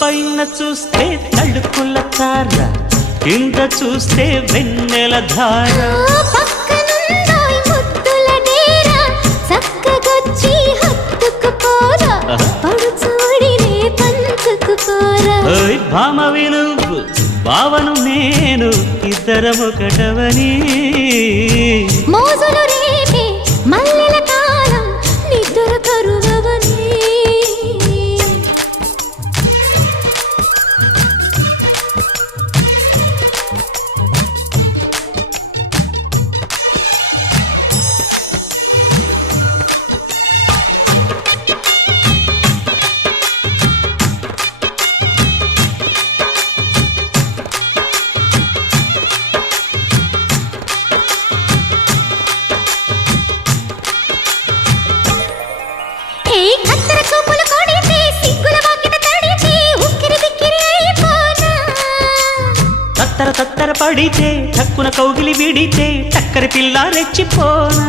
పైన చూస్తే తడుకుల తార, కింద చూస్తే వెన్నెల ధార. పక్కనుందోయ్ ముద్దుల డేరా, చక్కగొచ్చి హత్తుకుపోరా, పడుచూడినే పంచుకుపోరా. ఓయ్ భామ విలువు భావను నేను, ఇద్దరమొకటవని. మోజులు రేపే మల్లెల కాలం, నిద్ర కరువవని. తత్తర తత్తర పడితే, తక్కున కౌగిలి విడితే, చక్కరి పిల్ల రెచ్చిపోనా.